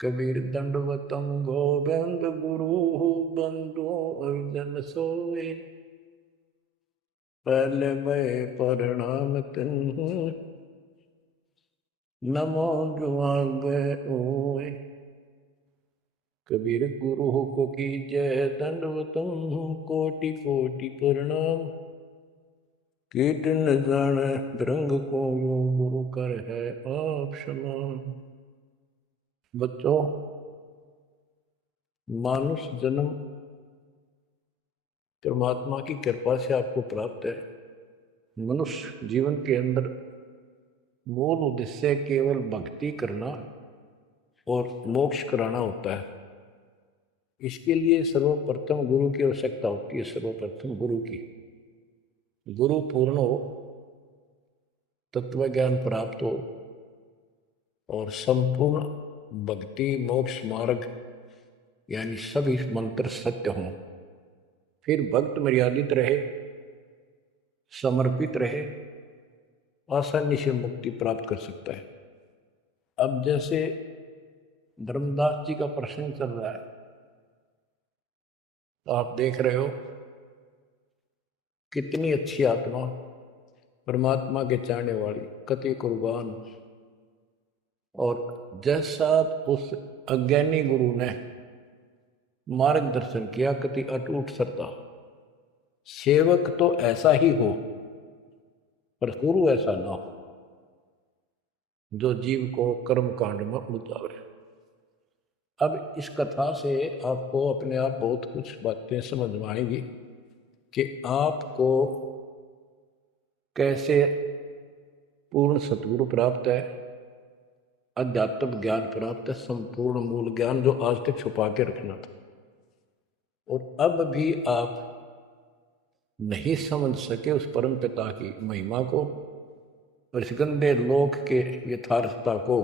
कबीर दंडवतम गोविंद गुरु बंधु अर्जन सोए। पहले मैं प्रणाम तिन नमो जुआगे ओए। कबीर गुरु को की जय दंडवतम कोटि कोटि प्रणाम। कीट न जाने रंग को यूं गुरु कर है आप समान। बच्चों, मानुष जन्म परमात्मा की कृपा से आपको प्राप्त है। मनुष्य जीवन के अंदर मूल उद्देश्य केवल भक्ति करना और मोक्ष कराना होता है। इसके लिए सर्वप्रथम गुरु की आवश्यकता होती है। सर्वप्रथम गुरु की, गुरु पूर्ण हो, तत्व ज्ञान प्राप्त हो और संपूर्ण भक्ति मोक्ष मार्ग यानी सभी मंत्र सत्य हों। फिर भक्त मर्यादित रहे, समर्पित रहे, आसानी से मुक्ति प्राप्त कर सकता है। अब जैसे धर्मदास जी का प्रसंग चल रहा है, तो आप देख रहे हो कितनी अच्छी आत्मा, परमात्मा के चाहने वाली, कति कुर्बान। और जैसा उस अज्ञानी गुरु ने मार्गदर्शन किया, कति अटूट श्रद्धा। सेवक तो ऐसा ही हो, पर गुरु ऐसा ना हो जो जीव को कर्म कांड में उतारे। अब इस कथा से आपको अपने आप बहुत कुछ बातें समझ में आएंगी कि आपको कैसे पूर्ण सतगुरु प्राप्त है, अध्यात्म ज्ञान प्राप्त है, संपूर्ण मूल ज्ञान जो आज तक छुपा के रखना था और अब भी आप नहीं समझ सके उस परम पिता की महिमा को और इस गंदे लोक के यथार्थता को,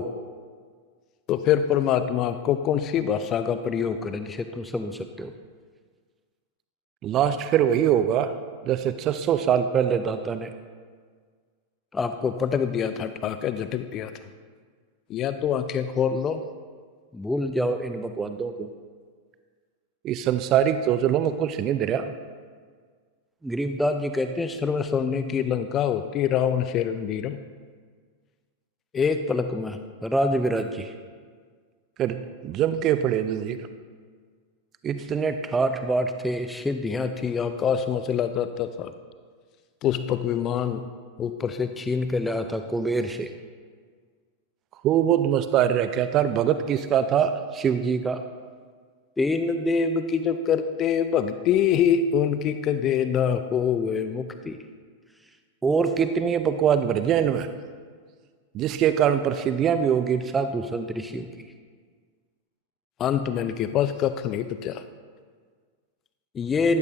तो फिर परमात्मा आपको कौन सी भाषा का प्रयोग करें जिसे तुम समझ सकते हो। लास्ट फिर वही होगा जैसे 600 साल पहले दाता ने आपको पटक दिया था, ठाके झटक दिया था। या तो आंखें खोल लो, भूल जाओ इन बकवादों को। इस संसारिक चौचलों में कुछ नहीं धरा। गरीबदास जी कहते हैं, सर्व सोने की लंका होती रावण से रणधीरम। एक पलक में राज विराजी कर जम के पड़े जंजीर। इतने ठाठ बाट थे, सिद्धियां थी, आकाश में चला जाता था, पुष्पक विमान ऊपर से छीन के लाया था कुबेर से। खूब उद्मस्ता रखा था। भगत किसका था? शिव जी का। तीन देव की जो करते भक्ति ही उनकी कदे ना होवे मुक्ति। और कितनी बकवास भर जाए इनमें, जिसके कारण प्रसिद्धियां भी होगी साधु संत ऋषियों की। अंत में इनके पास कख नहीं बचा। ये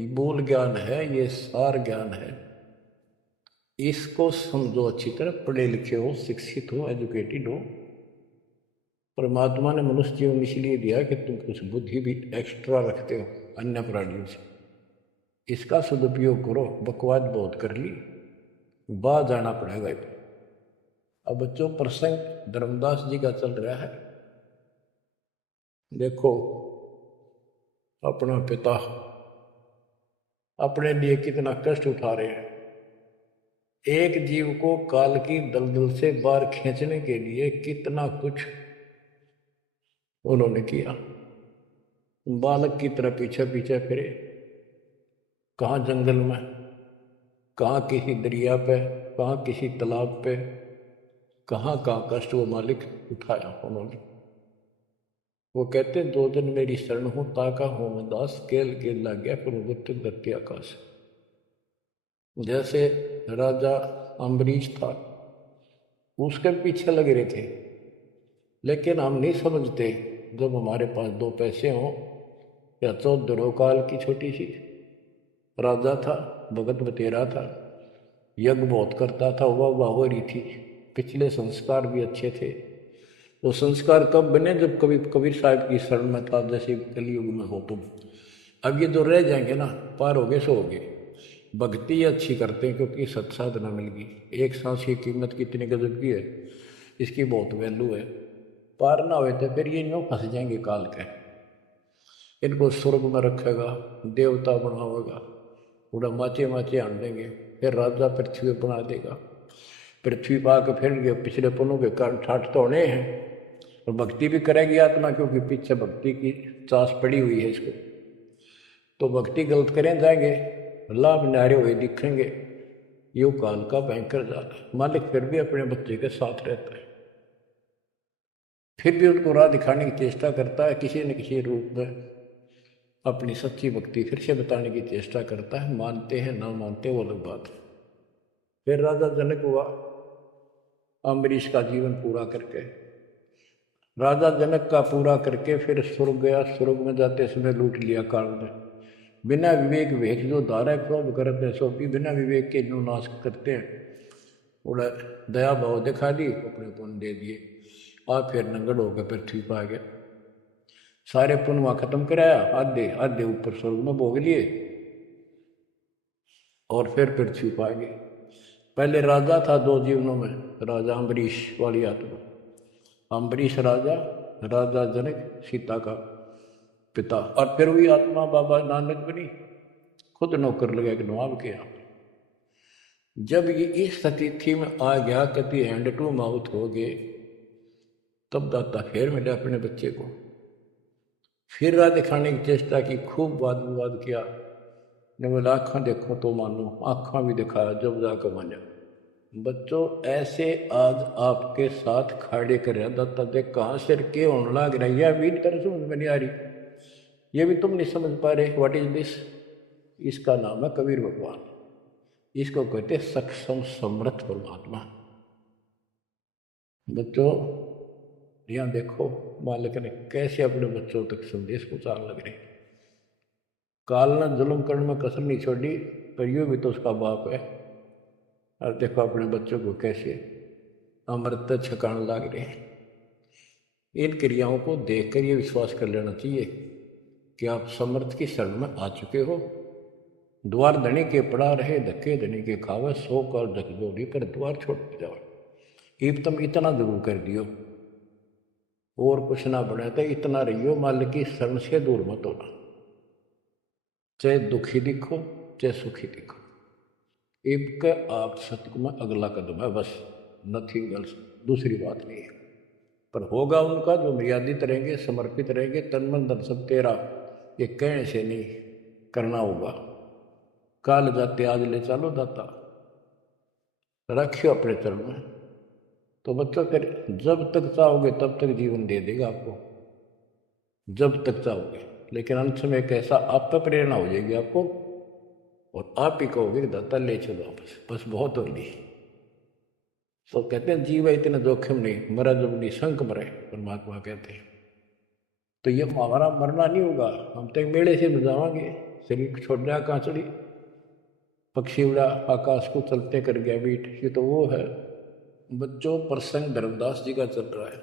मूल ज्ञान है, ये सार ज्ञान है। इसको समझो अच्छी तरह, पढ़े लिखे हो, शिक्षित हो, एजुकेटेड हो। परमात्मा ने मनुष्य जीवन इसलिए दिया कि तुम कुछ बुद्धि भी एक्स्ट्रा रखते हो अन्य प्राणियों से। इसका सदुपयोग करो। बकवाद बहुत कर ली, बाहर जाना पड़ेगा। अब बच्चों, प्रसंग धर्मदास जी का चल रहा है। देखो, अपना पिता अपने लिए कितना कष्ट उठा रहे हैं। एक जीव को काल की दलदल से बाहर खींचने के लिए कितना कुछ उन्होंने किया। बालक की तरह पीछे पीछे फिरे, कहाँ जंगल में, कहाँ किसी दरिया पे, कहाँ किसी तालाब पे, कहाँ कहाँ कष्ट वो मालिक उठाया उन्होंने। वो कहते, दो दिन मेरी शरण हो, ताका हो मैं दास, केल केल लग गया प्रभुत्व धरती आकाश। जैसे राजा अम्बरीश था, उसके पीछे लगे रहे थे। लेकिन हम नहीं समझते, जब हमारे पास दो पैसे हों या 14 काल की छोटी सी राजा था, भगत बतेरा था, यज्ञ बहुत करता था, वाह हो रही थी, पिछले संस्कार भी अच्छे थे। वो संस्कार कब बने? जब कभी कबीर साहब की शरण में था, जैसे कलयुग में हो तुम। अब ये जो रह जाएंगे ना, पार हो गए सो हो गए। भक्ति अच्छी करते हैं क्योंकि सत्साधना मिल गई। एक सांस की कीमत कितनी गजब की है, इसकी बहुत वैल्यू है। पार ना हुए तो फिर ये यूँ फंस जाएंगे काल के। इनको स्वर्ग में रखेगा, देवता बनावेगा, पूरा माचे माचे आन देंगे, फिर राजा पृथ्वी बना देगा। पृथ्वी पा के फिर ये पिछले पुनों के कारण ठाठ तो होने हैं, और भक्ति भी करेगी आत्मा, क्योंकि पीछे भक्ति की चास पड़ी हुई है इसको। तो भक्ति गलत करें जाएंगे, लाभ नारे हुए दिखेंगे। यो काल का भयंकर जाल है। मालिक फिर भी अपने बच्चे के साथ रहता है, फिर भी उनको राह दिखाने की चेष्टा करता है, किसी न किसी रूप में अपनी सच्ची भक्ति फिर से बताने की चेष्टा करता है। मानते हैं ना मानते वो अलग बात है। फिर राजा जनक हुआ अम्बरीश का जीवन पूरा करके, राजा जनक का पूरा करके फिर स्वर्ग गया। स्वर्ग में जाते समय लूट लिया काल ने। बिना विवेक वेख जो धारा क्रोध करते हैं, सो भी बिना विवेक के नो नाश करते हैं। उड़ा दया भाव दिखा दी, अपने पुण्य दे दिए, और फिर नंगड़ होकर पृथ्वी पर आ गया। सारे पुण्य वहाँ खत्म कराया, आधे आधे ऊपर स्वर्ग में भोग लिए, और फिर पृथ्वी पर आ गए। पहले राजा था दो जीवनों में, राजा अम्बरीश वाली आत्मा, अम्बरीश राजा, राजा जनक सीता का पिता, और फिर वही आत्मा बाबा नानक बनी, खुद नौकर लगा के नवाब के यहाँ। जब ये इस स्थिति में आ गया, कभी हैंड टू माउथ हो गए, तब दाता फिर मिला अपने बच्चे को। फिर राह दिखाने की चेष्टा की, खूब वाद विवाद किया। ने बोला आँखा देखो तो मानो, आँखा भी दिखाया, जब जाकर माना। बच्चों ऐसे आज आपके साथ खड़े कर दाता देख कहाँ से के होने लग रहा है, यह भी तरह समझ में नहीं आ रही, ये भी तुम नहीं समझ पा रहे। What is this? इसका नाम है कबीर भगवान। इसको कहते सक्षम समर्थ परमात्मा। बच्चों यहाँ देखो मालिक ने कैसे अपने बच्चों तक संदेश पहुंचाने लग रहे। काल ने जुल्म करने में कसर नहीं छोड़ी, पर यूँ भी तो उसका बाप है। और देखो अपने बच्चों को कैसे अमृत छकाने लग रहे हैं। इन क्रियाओं को देखकर ये विश्वास कर लेना चाहिए कि आप समर्थ की शरण में आ चुके हो। द्वार धनी के पड़ा रहे, धक्के धनी के खावे, 100 काल झकझोरी कर द्वार छोड़ जाओ। इब तुम इतना जरूर कर दियो, और कुछ ना बने तो इतना रहियो, मालिक की शरण से दूर मत होना। चाहे दुखी दिखो चाहे सुखी दिखो, इब के आप सत्य में अगला कदम है, बस नथिंग एल्स, दूसरी बात नहीं है। पर होगा उनका जो मर्यादित रहेंगे, समर्पित रहेंगे, तन मन धन सब तेरा, ये कहने से नहीं करना होगा। काल जाते आज ले चलो दाता, रखियो अपने चरण में। तो बच्चों फिर जब तक चाहोगे तब तक जीवन दे देगा आपको, जब तक चाहोगे। लेकिन अंत में एक ऐसा आप पर प्रेरणा हो जाएगी आपको, और आप ही कहोगे दाता ले चलो वापस, बस बहुत हो गई। तो कहते हैं जीव इतना जोखिम नहीं, मरा जब निशंक मरे, परमात्मा कहते हैं। तो ये हमारा मरना नहीं होगा, हम तो मेले से बजावांगे, शरीर छोड़ जाए कहाँ चढ़ी, पक्षी उड़ा आकाश को चलते कर गया बीट, ये तो वो है। बच्चों प्रसंग धर्मदास जी का चल रहा है।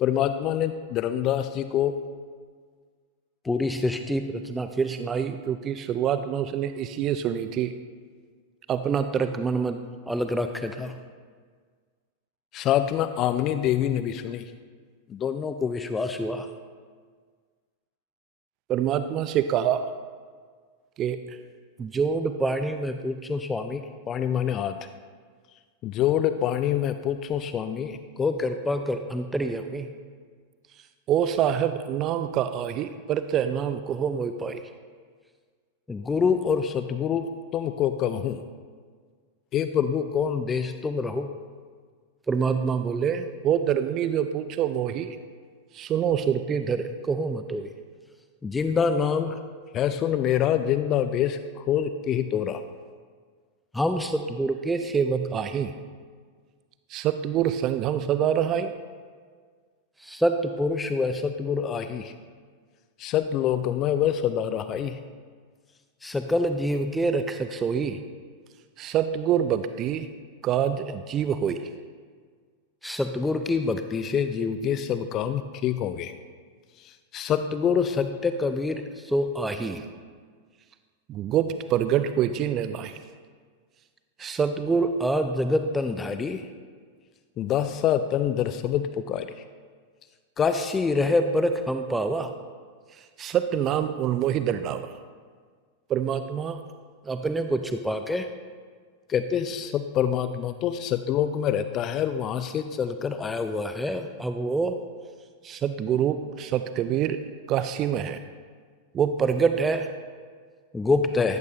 परमात्मा ने धर्मदास जी को पूरी सृष्टि रचना फिर सुनाई, क्योंकि शुरुआत में उसने इसलिए सुनी थी, अपना तर्क मन में अलग रखा था। साथ में आमनी देवी ने भी सुनी, दोनों को विश्वास हुआ। परमात्मा से कहा कि जोड़ पानी में पूछो स्वामी, पानी माने हाथ, जोड़ पानी में पूछो स्वामी, को कृपा कर अंतर्यामी। ओ साहब नाम का आही, परचय नाम कहो मोय पाई। गुरु और सतगुरु तुमको कहूँ, ए प्रभु कौन देश तुम रहो। परमात्मा बोले, ओ धर्मनी जो पूछो मोही, सुनो सुरती धर कहो मतोई। जिंदा नाम है सुन मेरा, जिंदा बेस खोज की तोरा। हम सतगुरु के सेवक आही, सतगुर संगम सदा रहाई। सतपुरुष व सतगुर आही, सतलोक में वह सदा रहाई। सकल जीव के रक्षक सोई, सतगुर भक्ति काज जीव होई। सतगुर की भक्ति से जीव के सब काम ठीक होंगे। सतगुर सत्य कबीर सो आही, गुप्त प्रगट कोई चिन्ह नाही। सतगुर आज जगत तन धारी, दासा तन दर शब्द पुकारी। काशी रह परख हम पावा, सत नाम उन्मोहि दंडावा। परमात्मा अपने को छुपा के कहते सब परमात्मा तो सतलोक में रहता है और वहाँ से चलकर आया हुआ है। अब वो सतगुरु सत कबीर काशी में है। वो प्रगट है, गुप्त है।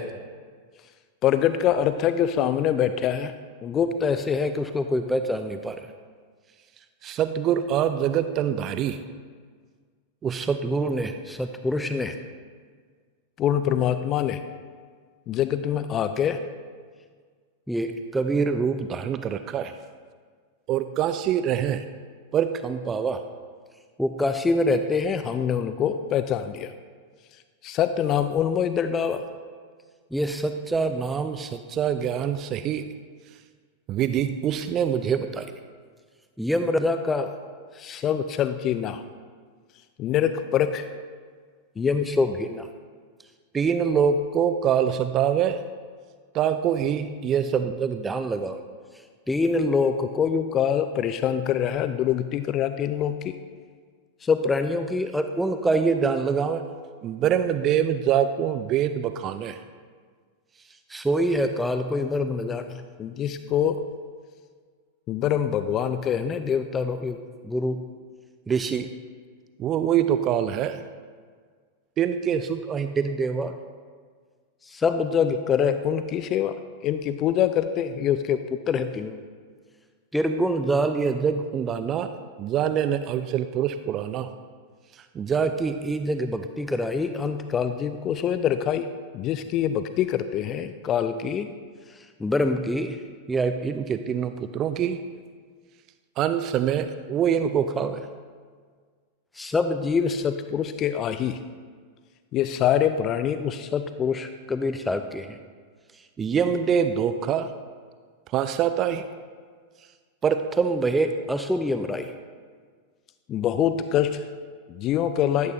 प्रगट का अर्थ है कि वो सामने बैठा है, गुप्त ऐसे है कि उसको कोई पहचान नहीं पा रहा। सतगुरु आप जगत तनधारी, उस सतगुरु ने, सतपुरुष ने, पूर्ण परमात्मा ने जगत में आके ये कबीर रूप धारण कर रखा है। और काशी रहें पर खम पावा, वो काशी में रहते हैं, हमने उनको पहचान लिया। सत्य नाम उन्मोहि दंडावा, ये सच्चा नाम, सच्चा ज्ञान, सही विधि उसने मुझे बताई। यम राजा का सब छल कीना, निरख परख यम सो भीना। तीन लोग को काल सतावे, ताको ही ये सब जग ध्यान लगाओ। तीन लोग को यू काल परेशान कर रहा है, दुर्गति कर रहा है तीन लोग की, सब प्राणियों की, और उनका ये ध्यान लगावे। ब्रह्मदेव जाको वेद बखाने, सोई है काल कोई ब्रह्म न जाने। जिसको ब्रह्म भगवान कहे ना, देवता लोग, गुरु ऋषि, वो वही तो काल है। तिनके सुख अहि तिर देवा, सब जग करे उनकी सेवा। इनकी पूजा करते, ये उसके पुत्र है तीनों। तिरगुण जाल ये जग फुंदाना, जाने न अवचल पुरुष पुराना। जाकी ई जग भक्ति कराई, अंत काल जीव को सोए दरखाई। जिसकी ये भक्ति करते हैं, काल की, ब्रह्म की, या इनके तीनों पुत्रों की, अंत समय वो इनको खावे। सब जीव सतपुरुष के आही, ये सारे प्राणी उस सतपुरुष कबीर साहब के हैं। यम दे धोखा फांसाता ही, प्रथम बहे असुर यमराई। बहुत कष्ट जीवों के लाई,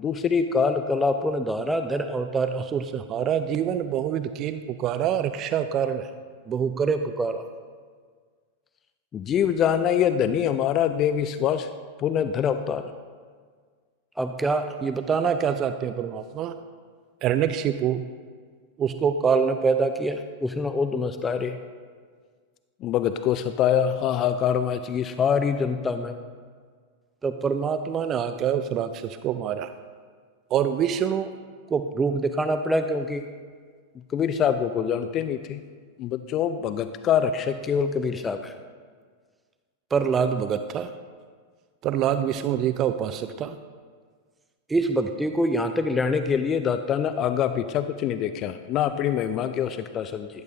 दूसरी काल कला पुन धारा। धर अवतार असुर से हारा, जीवन बहुविध कीन पुकारा। रक्षा कारण बहु करे पुकारा। जीव जाना ये धनी हमारा, दे विश्वास पुनः धर अवतार। अब क्या ये बताना क्या चाहते हैं परमात्मा? हिरण्यकशिपु, उसको काल ने पैदा किया, उसने उद्मस्तारे भगत को सताया, हाहाकार मची सारी जनता में। तो परमात्मा ने आकर उस राक्षस को मारा और विष्णु को रूप दिखाना पड़ा, क्योंकि कबीर साहब को जानते नहीं थे। बच्चों, भगत का रक्षक केवल कबीर साहब है। प्रहलाद भगत था, प्रहलाद विष्णु जी का उपासक था। इस भक्ति को यहाँ तक लाने के लिए दाता ने आगा पीछा कुछ नहीं देखा, ना अपनी महिमा की आवश्यकता समझी।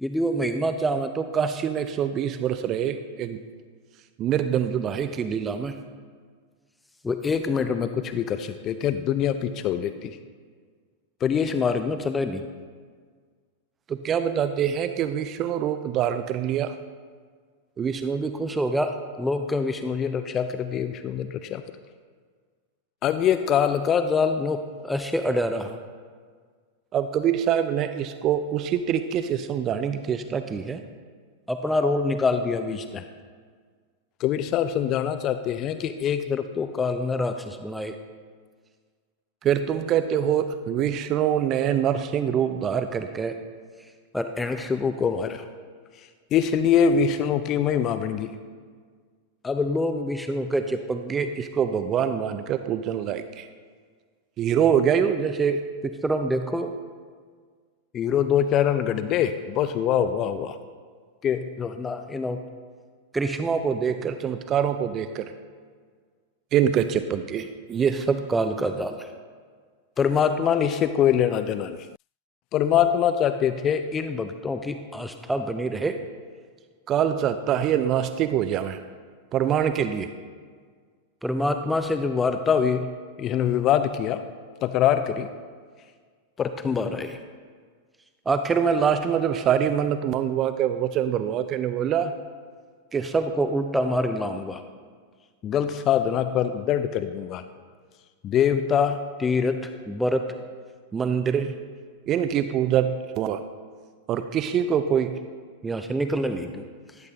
यदि वो महिमा चाहे तो काशी में 120 वर्ष रहे एक निर्दम जुदाई की लीला में। वो 1 मिनट में कुछ भी कर सकते थे, दुनिया पीछे हो लेती, पर ये इस मार्ग में चला नहीं। तो क्या बताते हैं कि विष्णु रूप धारण कर लिया, विष्णु भी खुश हो गया। लोग क्यों विष्णु जी ने रक्षा कर दी, विष्णु ने रक्षा कर दी। अब ये काल का जाल नो ऐसे अड़ा रहा। अब कबीर साहब ने इसको उसी तरीके से समझाने की चेष्टा की है, अपना रोल निकाल दिया बीच में। कबीर साहब समझाना चाहते हैं कि एक तरफ तो काल ने राक्षस बनाए, फिर तुम कहते हो विष्णु ने नरसिंह रूप धार करके और हिरण्यकशिपु को मारा, इसलिए विष्णु की महिमा बन गई। अब लोग विष्णु के चिपक गए, इसको भगवान मान कर पूजन लाएंगे। हीरो हो गया यूँ, जैसे पिक्चरों में देखो हीरो 2-4 रन गढ़ दे, बस वाह वाह वाह के ना इन करिश्मों को देखकर, चमत्कारों को देखकर इनके चिपक गए। ये सब काल का जाल है, परमात्मा ने इससे कोई लेना देना नहीं। परमात्मा चाहते थे इन भक्तों की आस्था बनी रहे, काल चाहता है ये नास्तिक हो जाए। प्रमाण के लिए परमात्मा से जब वार्ता हुई, इसने विवाद किया, तकरार करी, प्रथम बार आए। आखिर में लास्ट में जब सारी मन्नत मंगवा के, वचन भरवा के ने बोला कि सबको उल्टा मार्ग लाऊंगा, गलत साधना पर दृढ़ कर दूंगा, देवता, तीर्थ, व्रत, मंदिर इनकी पूजा हुआ और किसी को कोई यहाँ से निकलने नहीं दूँ,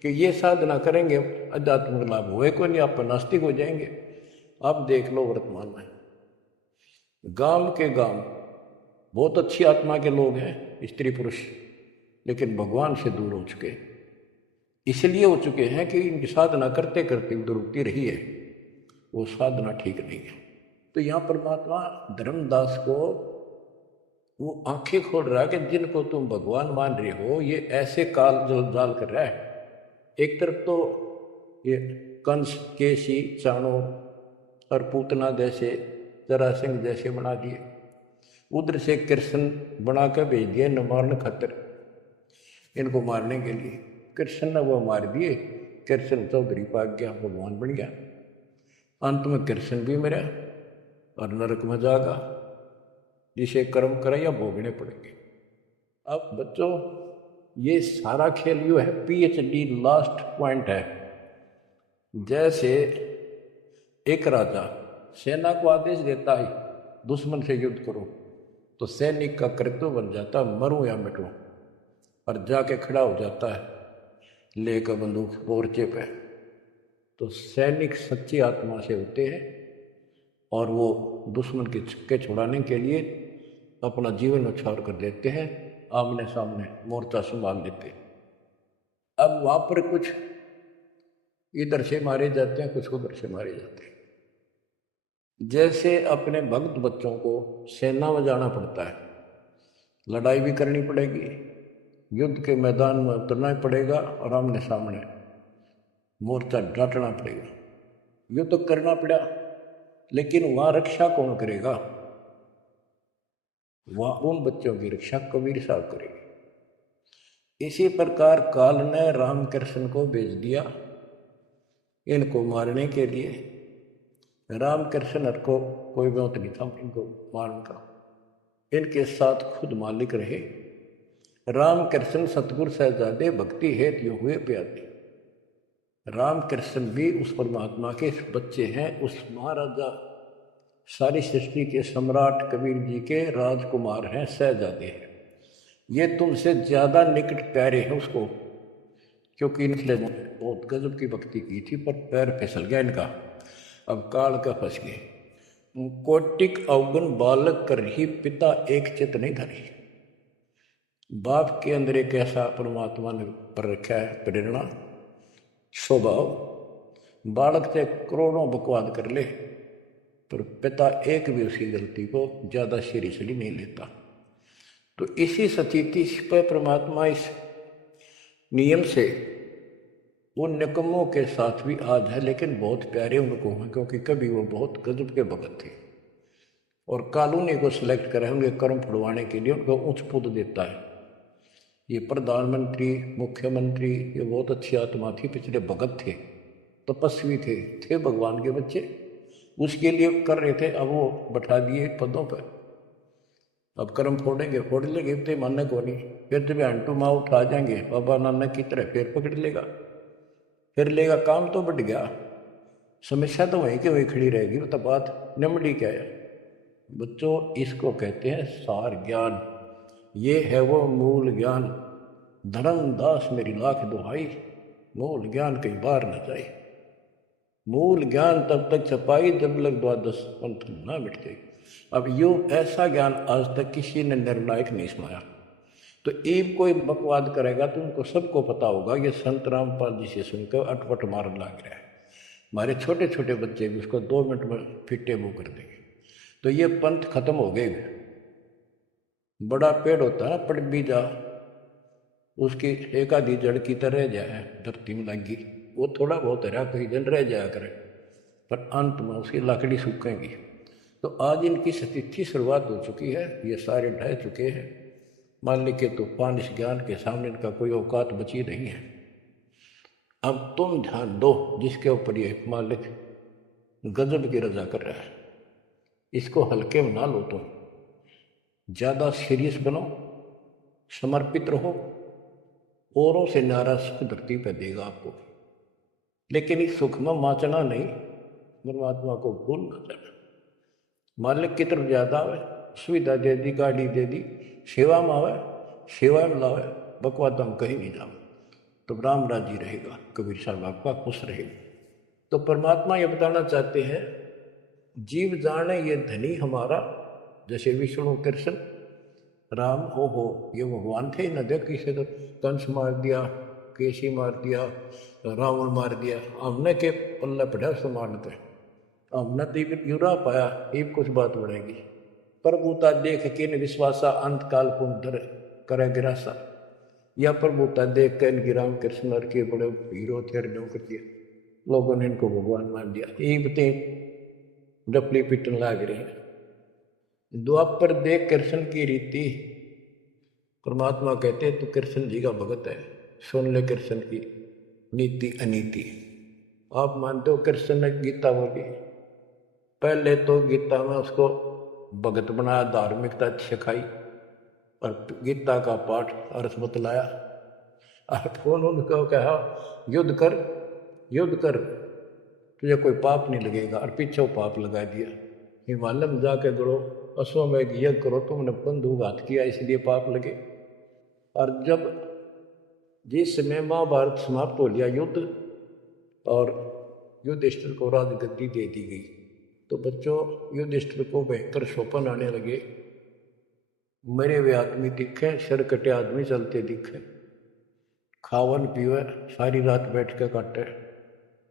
कि ये साधना करेंगे अध्यात्मिक लाभ होए को नहीं, आप नास्तिक हो जाएंगे। अब देख लो वर्तमान में गांव के गांव बहुत अच्छी आत्मा के लोग हैं, स्त्री पुरुष, लेकिन भगवान से दूर हो चुके, इसलिए हो चुके हैं कि इनकी साधना करते करते दुरुक्ति रही है, वो साधना ठीक नहीं है। तो यहाँ परमात्मा धर्मदास को वो आंखें खोल रहा है कि जिनको तुम भगवान मान रहे हो ये ऐसे काल जलजाल कर रहा है। एक तरफ तो ये कंस, केसी, चाणूर और पूतना जैसे, जरासंध जैसे बना दिए, उधर से कृष्ण बना कर भेज दिए नमारण खातिर, इनको मारने के लिए। कृष्ण ने वो मार दिए, कृष्ण चौधरी पाक गया, भगवान बन गया। अंत में कृष्ण भी मरा और नरक में जागा, जिसे कर्म करे या भोगने पड़ेंगे। अब बच्चों ये सारा खेल यो है, PhD लास्ट पॉइंट है। जैसे एक राजा सेना को आदेश देता है दुश्मन से युद्ध करो, तो सैनिक का कर्तव्य बन जाता मरूं या मिटूं, और जाके खड़ा हो जाता है लेकर बंदूक मोर्चे पे। तो सैनिक सच्ची आत्मा से होते हैं और वो दुश्मन के छक्के छुड़ाने के लिए अपना जीवन न्यौछावर कर देते हैं, आमने सामने मोर्चा संभाल लेते हैं। अब वहाँ पर कुछ इधर से मारे जाते हैं, कुछ उधर से मारे जाते हैं। जैसे अपने भक्त बच्चों को सेना में जाना पड़ता है, लड़ाई भी करनी पड़ेगी, युद्ध के मैदान में उतरना ही पड़ेगा और आमने सामने मोर्चा डांटना पड़ेगा। युद्ध तो करना पड़ा, लेकिन वहाँ रक्षा कौन करेगा? वहाँ उन बच्चों की रक्षा कबीर साहब करेंगे। इसी प्रकार काल ने राम कृष्ण को भेज दिया इनको मारने के लिए। राम कृष्ण को कोई बात नहीं था इनको मारने का, इनके साथ खुद मालिक रहे। राम कृष्ण सतगुरु सहजादे भक्ति हेतु हुए प्यादे। राम कृष्ण भी उस परमात्मा के बच्चे हैं, उस महाराजा सारी सृष्टि के सम्राट कबीर जी के राजकुमार हैं, सहजादे हैं। ये तुमसे ज़्यादा निकट प्यारे हैं उसको, क्योंकि इनसे बहुत गजब की भक्ति की थी, पर पैर फिसल गया इनका, अब काल का फंस गए। कोटिक अवगुण बालक कर ही पिता एक चित नहीं धरी। बाप के अंदर एक ऐसा परमात्मा ने पर रखा है प्रेरणा, स्वभाव, बालक से करोड़ों बकवाद कर ले पर पिता एक भी उसकी गलती को ज़्यादा सीरियसली नहीं लेता। तो इसी स्थिति पर परमात्मा इस नियम से उन निकम्मों के साथ भी आज है, लेकिन बहुत प्यारे उनको हैं, क्योंकि कभी वो बहुत गजब के भगत थे और कॉलोनी को सिलेक्ट करे उनके कर्म फुड़वाने के लिए उनको उच्च पद देता है। ये प्रधानमंत्री, मुख्यमंत्री, ये बहुत अच्छी आत्मा थी, पिछले भगत थे, तपस्वी थे भगवान के बच्चे, उसके लिए कर रहे थे। अब वो बैठा दिए पदों पर, अब कर्म फोड़ेंगे, फोड़ लेंगे, तो मानने को नहीं, फिर जब अंटू माँ उठा जाएंगे बाबा नानक की तरह, फिर पकड़ लेगा, फिर लेगा। काम तो बढ़ गया, समस्या तो वहीं की वहीं खड़ी रहेगी। तो बात निमड़ी क्या है बच्चों? इसको कहते हैं सार ज्ञान। ये है वो मूल ज्ञान। धर्मदास मेरी लाख दुहाई, मूल ज्ञान कई बार न जाए। मूल ज्ञान तब तक छपाई जब लग द्वादश पंथ न मिट जाए। अब यो ऐसा ज्ञान आज तक किसी ने निर्णायक नहीं सुनाया। तो एक कोई बकवाद करेगा तो उनको सबको पता होगा ये संत रामपाल जी से सुनकर अटपट मारने लग रहा है। हमारे छोटे छोटे बच्चे भी उसको 2 मिनट में फिट्टे मुँह कर देंगे। तो ये पंथ खत्म हो गए। बड़ा पेड़ होता है ना, पड़ भी जा, उसकी एक आधी जड़ की तरह जाए धरती में लगी, वो थोड़ा बहुत हरा कहीं दिन रह जाया करे, पर अंत में उसकी लकड़ी सूखेंगी। तो आज इनकी स्थिति शुरुआत हो चुकी है, ये सारे ढह चुके हैं। मान लीजिए तूफान इस ज्ञान के सामने इनका कोई औकात बची नहीं है। अब तुम ध्यान दो जिसके ऊपर ये मालिक गजब की रजा कर रहा है, इसको हल्के में ना लो, तुम ज़्यादा सीरियस बनो, समर्पित रहो। औरों से नारा सुख धरती पर देगा आपको, लेकिन इस सुख में माचना नहीं, परमात्मा को भूल न जाना। मालिक की तरफ ज़्यादा आवे, सुविधा दे दी, गाड़ी दे दी, सेवा में आवे, सेवा में लावे, बकवाद हम कहीं नहीं जाओ, तो राम राजी रहेगा, कबीर साहब आपका खुश रहेगा। तो परमात्मा ये बताना चाहते हैं जीव जाने ये धनी हमारा, जैसे विष्णु कृष्ण राम हो ये भगवान थे न, देख किसी तो कंस मार दिया, केसी मार दिया, रावण मार दिया, हमने के पल्ले पड़ा समानते, हमने तो युरा पाया, ये कुछ बात बढ़ेगी। प्रभुता देख के न विश्वासा, अंत काल पुंतर करे गिरासा, या प्रभुता देख के इनकी राम कृष्ण के बड़े हीरो थे, अर्जुन कर दिया, लोगों ने इनको भगवान मान दिया। ये बते डपली पिटन लाग रहे हैं। द्वापर देख कृष्ण की रीति, परमात्मा कहते तू कृष्ण जी का भगत है, सुन ले कृष्ण की नीति अनीति। आप मानते हो कृष्ण ने गीता बोली, पहले तो गीता में उसको भगत बनाया, धार्मिकता सिखाई और गीता का पाठ अर्थ बतलाया, और फोन उनको कहा युद्ध कर युद्ध कर, तुझे कोई पाप नहीं लगेगा, और पीछे पाप लगा दिया। हिमालय में जाके गड़ो, अश्वमेघ यज्ञ करो, तुमने बंधुघात किया इसलिए पाप लगे। और जब जिस समय महाभारत समाप्त हो गया युद्ध और युधिष्ठिर को राजगद्दी दे दी गई, तो बच्चों युधिष्ठिर को भयंकर शोपन आने लगे, मरे हुए आदमी दिखे, सिर कटे आदमी चलते दिखे, खावन पीवे सारी रात बैठ के काटे।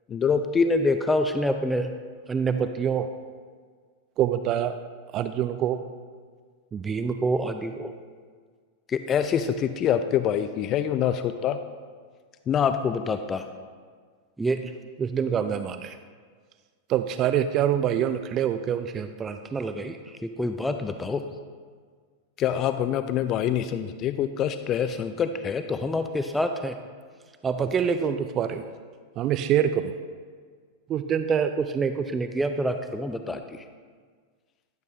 द्रौपदी ने देखा, उसने अपने अन्य पतियों को बताया, अर्जुन को, भीम को, आदि को, कि ऐसी स्थिति आपके भाई की है, यूँ ना सोता ना आपको बताता, ये उस दिन का मेहमान है। तब सारे चारों भाइयों ने खड़े होकर उनसे प्रार्थना लगाई कि कोई बात बताओ, क्या आप हमें अपने भाई नहीं समझते? कोई कष्ट है, संकट है तो हम आपके साथ हैं, आप अकेले क्यों दुख पा रहे हो? हमें शेयर करो। कुछ दिन तक कुछ नहीं किया, फिर आखिर में बता दी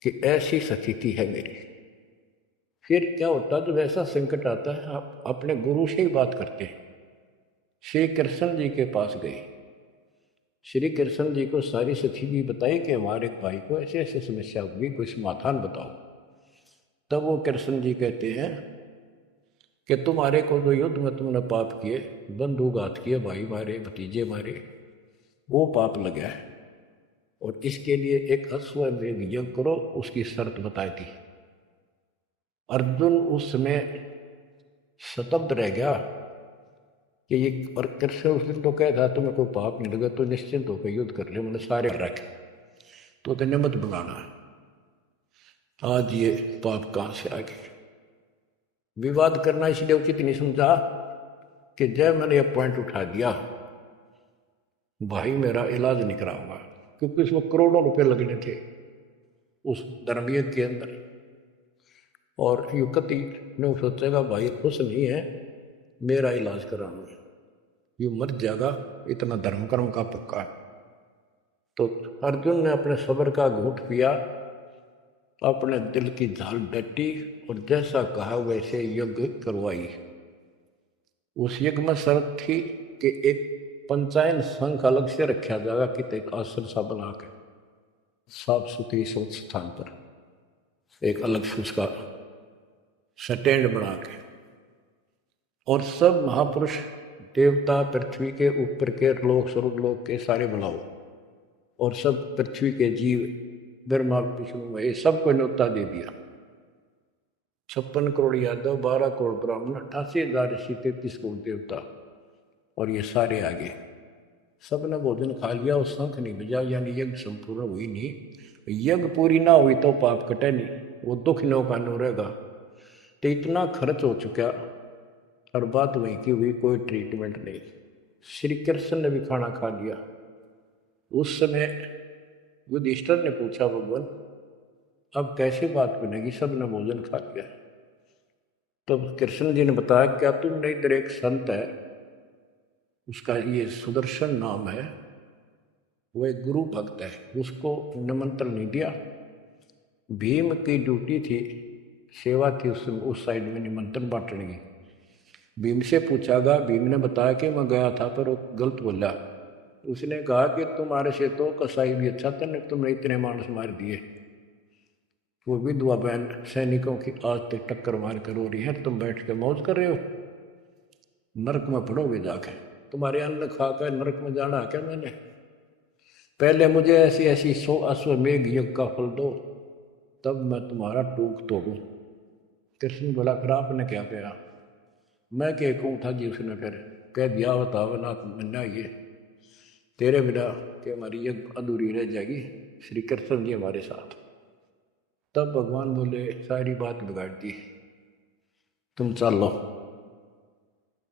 कि ऐसी स्थिति है मेरी। फिर क्या होता, जब ऐसा संकट आता है आप अपने गुरु से ही बात करते हैं। श्री कृष्ण जी के पास गए, श्री कृष्ण जी को सारी स्थिति बताई कि हमारे भाई को ऐसे ऐसे समस्या हुई, कोई समाधान बताओ। तब वो कृष्ण जी कहते हैं कि तुम्हारे को जो युद्ध में तुमने पाप किए, बंधुघात किए, भाई मारे, भतीजे मारे, वो पाप लगा है, और इसके लिए एक अश्वमेध यज्ञ करो, उसकी शर्त बताई थी। अर्जुन उस समय स्तब्ध रह गया कि ये, और कृष्ण उस दिन तो कह था तुम्हें कोई पाप नहीं लगा तो निश्चिंत होकर युद्ध कर ले, मैंने सारे रखे, तो तेने मत बनाना। आज ये पाप कहाँ से आ गए? विवाद करना इसलिए उचित नहीं समझा कि जब मैंने यह पॉइंट उठा दिया, भाई मेरा इलाज नहीं कराऊंगा, क्योंकि उसमें करोड़ों रुपए लगने थे उस धर्मयज्ञ के अंदर, और युवती ने सोचेगा भाई खुश नहीं है, मेरा इलाज कराऊंगा, ये मर जाएगा, इतना धर्म कर्म का पक्का। तो अर्जुन ने अपने सब्र का घूंट पिया, अपने दिल की झाल डटी, और जैसा कहा वैसे यज्ञ करवाई। उस यज्ञ में शर्त थी कि एक पंचायन संघ अलग से रखा जाएगा, कि एक आश्रम सा बना के साफ सुथरी सोच स्थान पर एक अलग से उसका स्टैंड बना के, और सब महापुरुष देवता पृथ्वी के ऊपर के लोक स्वर्गलोक के सारे बुलाओ, और सब पृथ्वी के जीव ब्रह्मा विष्णु महेश सबको न्योता दे दिया। 56 करोड़ यादव, 12 करोड़ ब्राह्मण, 88,000 ऋषि, 33 करोड़ देवता, और ये सारे आगे। सब ने भोजन खा लिया, और शंख नहीं बजा, यानी यज्ञ संपूर्ण हुई नहीं। यज्ञ पूरी ना हुई तो पाप कटे नहीं, वो दुख नो का नो रहेगा। तो इतना खर्च हो चुका, और बात वही की हुई, कोई ट्रीटमेंट नहीं। श्री कृष्ण ने भी खाना खा लिया। उस समय युधिष्ठिर ने पूछा, भगवान अब कैसे बात बनेगी, सब ने भोजन खा लिया। तब कृष्ण जी ने बताया, क्या तुमने इधर एक संत है, उसका ये सुदर्शन नाम है, वो एक गुरु भक्त है, उसको निमंत्रण नहीं दिया। भीम की ड्यूटी थी, सेवा थी उस साइड में निमंत्रण बांटने की। भीम से पूछागा, भीम ने बताया कि मैं गया था पर वो गलत बोला। उसने कहा कि तुम्हारे से तो कसाई भी अच्छा था, तुमने इतने मानस मार दिए। वो विधवा बहन सैनिकों की आज तक टक्कर मार कर रो रही है, तुम बैठ के मौज कर रहे हो, नरक में पड़ोगे जाके, तुम्हारे अन्न खा कर नरक में जाना क्या मैंने? पहले मुझे ऐसी ऐसी 100 अश्वमेघ यज्ञ का फल दो, तब मैं तुम्हारा टूक तोड़ूं। कृष्ण बोला फिर आपने क्या कहा? मैं क्या कहूँ था जी? उसने फिर कह दिया बताओ ना मन्ना, ये तेरे बिना कि हमारी यज्ञ अधूरी रह जाएगी, श्री कृष्ण जी हमारे साथ। तब भगवान बोले सारी बात बिगाड़ दी, तुम चलो।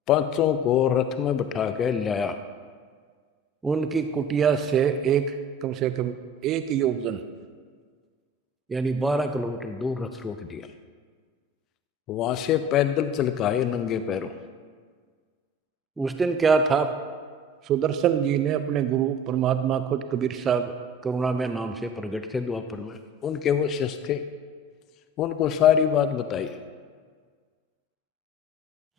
पांचों को रथ में बैठा के लाया, उनकी कुटिया से एक कम से कम 1 योजन यानी 12 किलोमीटर दूर रथ रोक दिया। वहां से पैदल चल के आए नंगे पैरों। उस दिन क्या था, सुदर्शन जी ने अपने गुरु परमात्मा खुद कबीर साहब करुणामय नाम से प्रकट थे द्वापर में, उनके वो शिष्य थे, उनको सारी बात बताई।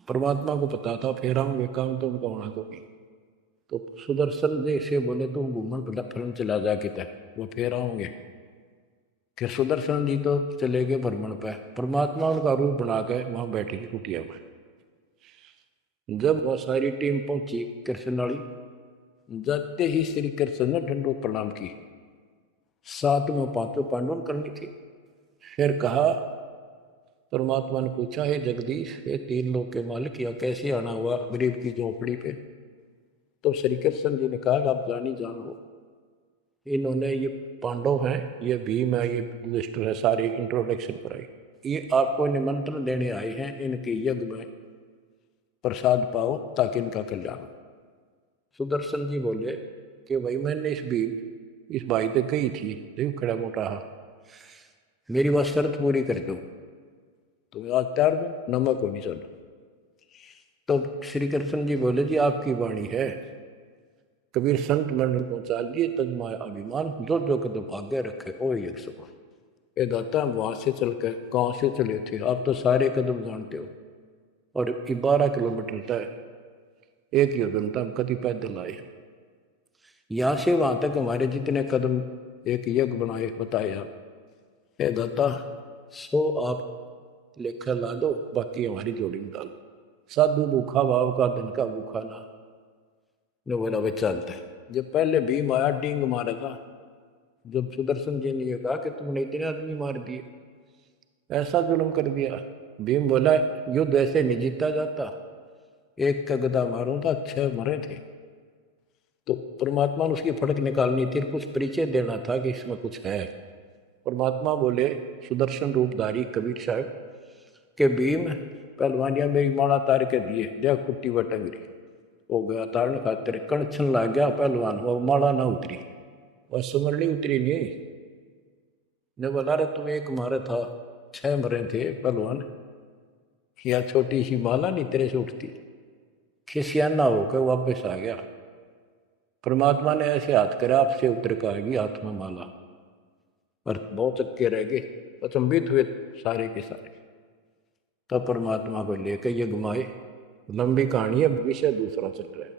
परमात्मा को पता था फेरा होंगे काम तो उनका होना को नहीं। तो सुदर्शन जी से बोले तुम घूमन फिरन चला जा के तय वो फेरा होंगे। कि सुदर्शन जी तो चले गए भ्रमण पे, परमात्मा उनका रूप बना के वहां बैठे की कुटिया में। जब वह सारी टीम पहुंची कृष्ण वाली, जाते ही श्री कृष्ण ने दंडोत प्रणाम की, साथ में 5 पांडव करनी थी। फिर कहा, परमात्मा ने पूछा है जगदीश ये 3 लोग के मालिक या कैसे आना हुआ गरीब की झोपड़ी पे? तो श्री कृष्ण जी ने कहा आप जानी जान हो, इन्होंने ये पांडव हैं, ये भीम है, ये युधिष्ठिर है, सारी इंट्रोडक्शन कराई। ये आपको निमंत्रण देने आए हैं इनके यज्ञ में प्रसाद पाओ ताकि इनका कल्याण। सुदर्शन जी बोले कि भाई मैंने इस भाई से कही थी, देखो खड़ा मोटा हा, मेरी बात शर्त पूरी कर दो, तुम्हें आज तैयार दो, नमक हो नहीं चलो। तो श्री कृष्ण जी बोले जी आपकी वाणी है, कबीर संत मंडल को चाल दिए तजमाय अभिमान, जो जो कदम आगे रखे ओ एक समान। ये दाता हम वहाँ से चल कर कहाँ से चले थे, आप तो सारे कदम जानते हो, और 12 किलोमीटर तय 1 योजन था, हम कभी पैदल आए। यहाँ से वहाँ तक हमारे जितने कदम एक यज्ञ बनाए बताए आप, हे दाता 100 आप लेखा ला दो, बाकी हमारी जोड़ी में डालो। साधु भूखा भाव का दिन का भूखा ना, ने बोला वे चलते हैं। जब पहले भीम आया डींग मारा था, जब सुदर्शन जी ने ये कहा कि तुमने इतने आदमी मार दिए, ऐसा जुल्म कर दिया। भीम बोला युद्ध ऐसे नहीं जीता जाता, एक का गदा मारूं था 6 मरे थे। तो परमात्मा ने उसकी फड़क निकालनी थी, कुछ परिचय देना था कि इसमें कुछ है। परमात्मा बोले सुदर्शन रूपधारी कबीर साहब के भीम पहलवानियां मेरी माला तार के दिए, देख कुट्टी व टंगरी हो गया तारण खातिर, कणछन ला गया पहलवान, वो माला ना उतरी, वह सुमरनी उतरी नहीं। ने बोला रे तुम एक मारे था 6 मरे थे पहलवान, या छोटी सी माला नहीं तेरे से उठती। खिसियाना होकर वापस आ गया। परमात्मा ने ऐसे हाथ करे आपसे उतर कर आएगी हाथ में माला, पर बहुत चक्के रह गए, अचंभित हुए सारे के सारे। तब परमात्मा को लेकर ये घुमाए, लंबी कहानी है, विषय दूसरा चल रहा है।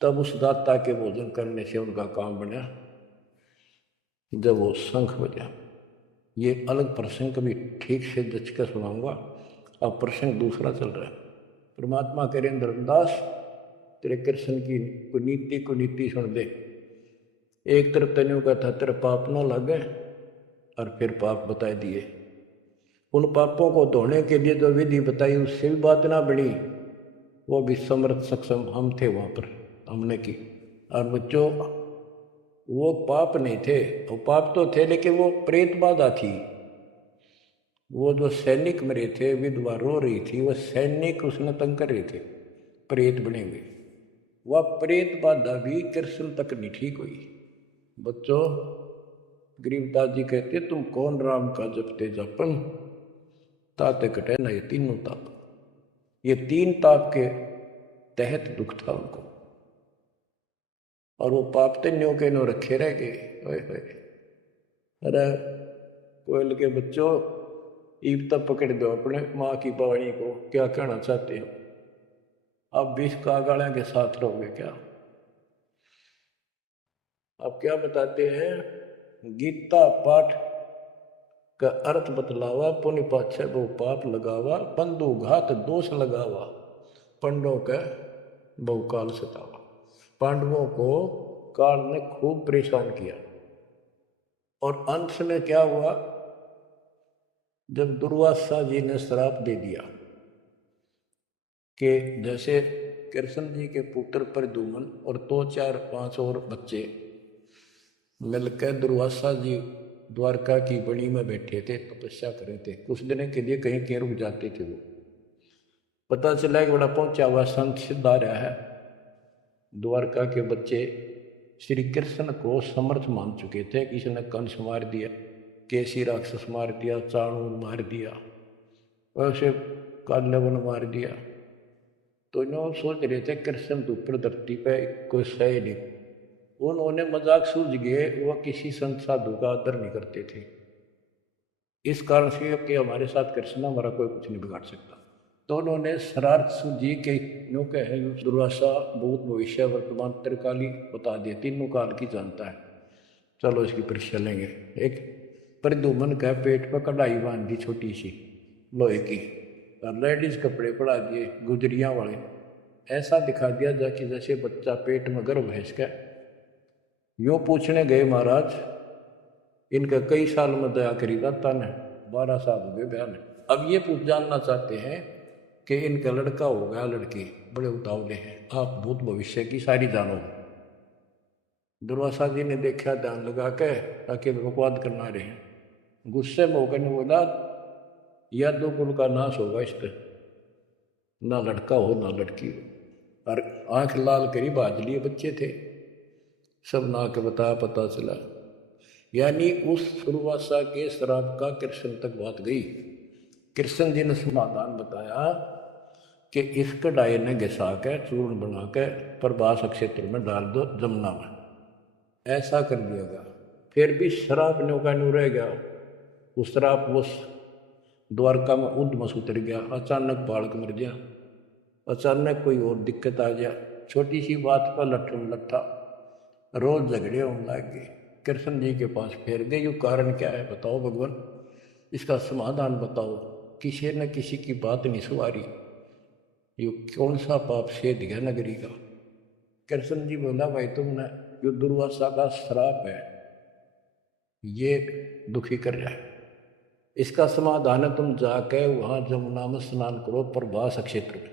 तब उस दाता के भोजन करने से उनका काम बना, जब वो शंख बजा। ये अलग प्रसंग कभी ठीक से जच कर सुनाऊंगा, अब प्रसंग दूसरा चल रहा है। परमात्मा कह रहे धर्मदास तेरे कृष्ण की कुनीति सुन दे। एक तरफ तनियों का था तेरे पाप ना लगे, और फिर पाप बताए दिए। उन पापों को धोने के लिए जो विधि बताई उससे भी बात ना बनी, वो भी समर्थ सक्षम हम थे वहाँ पर, हमने की। और बच्चों वो पाप नहीं थे, वो पाप तो थे लेकिन वो प्रेत बाधा थी। वो जो सैनिक मरे थे, विधवा रो रही थी, वो सैनिक उसने तंग कर रहे थे, प्रेत बने हुए। वह प्रेत बाधा भी कृष्ण तक नहीं ठीक हुई। बच्चों गरीबदास जी कहते तुम कौन राम का जपते जपन, ताते कटे ना ये तीनों ताप। ये 3 ताप के तहत दुख था उनको, और वो पाप न्यो के नो रखे रह गए। अरे कोयल के बच्चों ईब तब पकड़ दो अपने माँ की वाणी को, क्या कहना चाहते हो? अब 20 कागाड़ा के साथ रहोगे क्या? अब क्या बताते हैं, गीता पाठ का अर्थ बतलावा, पुण्य पाछे वो पाप लगावा, बंधु घात दोष लगावा, पंडों के बहुकाल सतावा। पांडवों को काल ने खूब परेशान किया। और अंत में क्या हुआ, जब दुर्वासा जी ने श्राप दे दिया कि जैसे कृष्ण जी के पुत्र प्रद्युम्न और 2 4 5 और बच्चे मिलकर दुर्वासा जी द्वारका की बड़ी में बैठे थे, तपस्या कर रहे थे, कुछ दिन के लिए कहीं कहीं रुक जाते थे। वो पता चला कि बड़ा पहुंचा हुआ संत सिद्ध आ रहा है। द्वारका के बच्चे श्री कृष्ण को समर्थ मान चुके थे। किसी ने कंस मार दिया, केसी राक्षस मार दिया, चाणूर मार दिया, वैसे काल्यवन मार दिया। तो इन्हों सोच रहे थे कृष्ण तो ऊपर धरती पे कोई सही नहीं। उन्होंने मजाक सूझ गए, वह किसी संत साधु का आदर नहीं करते थे। इस कारण से कि हमारे साथ कृष्ण हमारा कोई कुछ नहीं बिगाड़ सकता। तो उन्होंने शरारत सूझी के यूँ कहे दुर्वासा भूत भविष्य वर्तमान त्रिकाली बता दिए, तीनों काल की जानता है, चलो इसकी परीक्षा लेंगे। एक प्रद्युम्न का पेट पर कढ़ाई बांध दी छोटी सी लोहे की, और लेडीज कपड़े पड़ा दिए गुजरियाँ वाले, ऐसा दिखा दिया जाके जैसे बच्चा पेट में गर्भ है इसका। यूँ पूछने गए महाराज, इनका कई साल में दया करी दाता ने, 12 साल हो गए ब्याह में। अब ये पूछ जानना चाहते हैं कि इनका लड़का हो गया लड़की, बड़े उतावले हैं, आप भूत भविष्य की सारी जानो। दुर्वासा जी ने देखा ध्यान लगा के, ताकि बकवाद करना रहे, गुस्से में होकर ने बोला, या दो कुल का नाश होगा इस पर, ना लड़का हो ना लड़की हो। और आंख लाल करी बाज लिए बच्चे थे, सब ना के पता चला। यानी उस दुर्वासा के श्राप का कृष्ण तक बात गई। कृष्ण जी ने समाधान बताया कि इस कढ़ाई ने घिसा के चूर्ण बना के प्रभास क्षेत्र में डाल दो जमुना में, ऐसा कर दिया गया। फिर भी श्राप न्यू का न्यू रह गया। उस श्राप उस द्वारका में उद्मस उतर गया, अचानक बालक मर गया, अचानक कोई और दिक्कत आ गया, छोटी सी बात पर लट्ठम लट्ठा, रोज झगड़े होने लग गए। कृष्ण जी के पास फिर गए, यू कारण क्या है बताओ भगवान, इसका समाधान बताओ। किसी न किसी की बात नहीं सुवारी, यू कौन सा पाप सेध गया नगरी का। कृष्ण जी बोला, भाई तुमने जो दुर्वासा का श्राप है ये दुखी कर रहा है, इसका समाधान है तुम जाके वहाँ जमुना में स्नान करो प्रभास क्षेत्र में,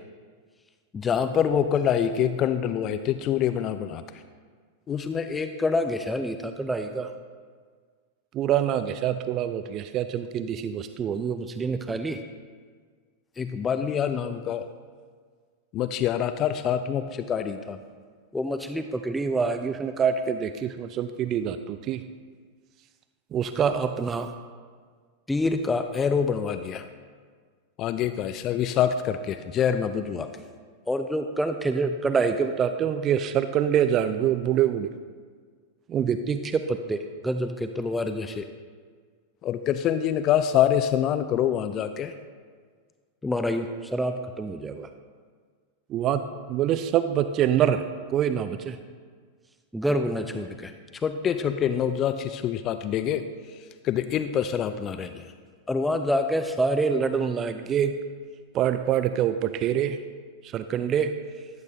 जहाँ पर वो कढ़ाई के कंड डलवाए थे चूरे बना बना के। उसमें एक कड़ा घिसा नहीं था कढ़ाई का, पूरा ना घिसा, थोड़ा बहुत घिसा, चमकीली सी वस्तु होगी, वो मछली ने खा ली। एक बालिया नाम का मछियारा था और साथ में शिकारी था, वो मछली पकड़ी, वो आ गई, उसने काट के देखी, उसमें चमकीली धातु थी। उसका अपना तीर का एरो बनवा दिया, आगे का ऐसा विषाक्त करके जहर में बुझवा के। और जो कण थे जो कढ़ाई के बताते उनके सरकंडे जान जो बूढ़े बूढ़े, उनके तीखे पत्ते गजब के तलवार जैसे। और कृष्ण जी ने कहा सारे स्नान करो वहाँ जाके, तुम्हारा ये शराब खत्म हो जाएगा। वहाँ बोले सब बच्चे नर कोई ना बचे, गर्भ न छोड़ के, छोटे छोटे नवजात शिशु के साथ ले गए, कहते इन पर शराब ना रह जाए। और वहाँ जाके सारे लड़न लाग गए, पाड़ पाड़ के वो पठेरे सरकंडे